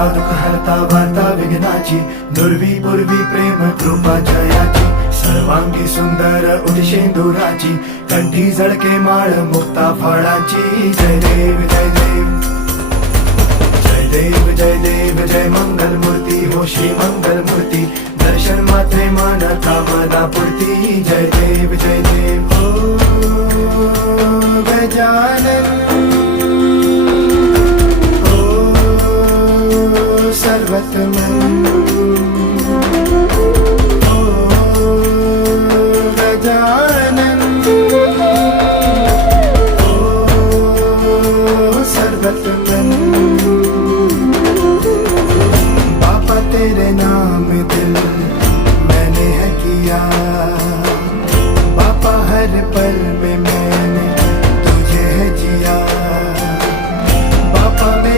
हरता दुःख हरता वार्ता विघ्नाची, दुर्वी पूर्वी प्रेम कृपा जयाची, सर्वांगी सुंदर उदिशेंदुराची, कंठी झळके माळ मुक्ता फळाची. जय देव जय देव जय देव जय देव जय मंगल मूर्ती हो श्री मंगल मूर्ती, दर्शन मात्रे मन कामना पूर्ती. जय देव जय देव हो गजानन हो सर्वतमन.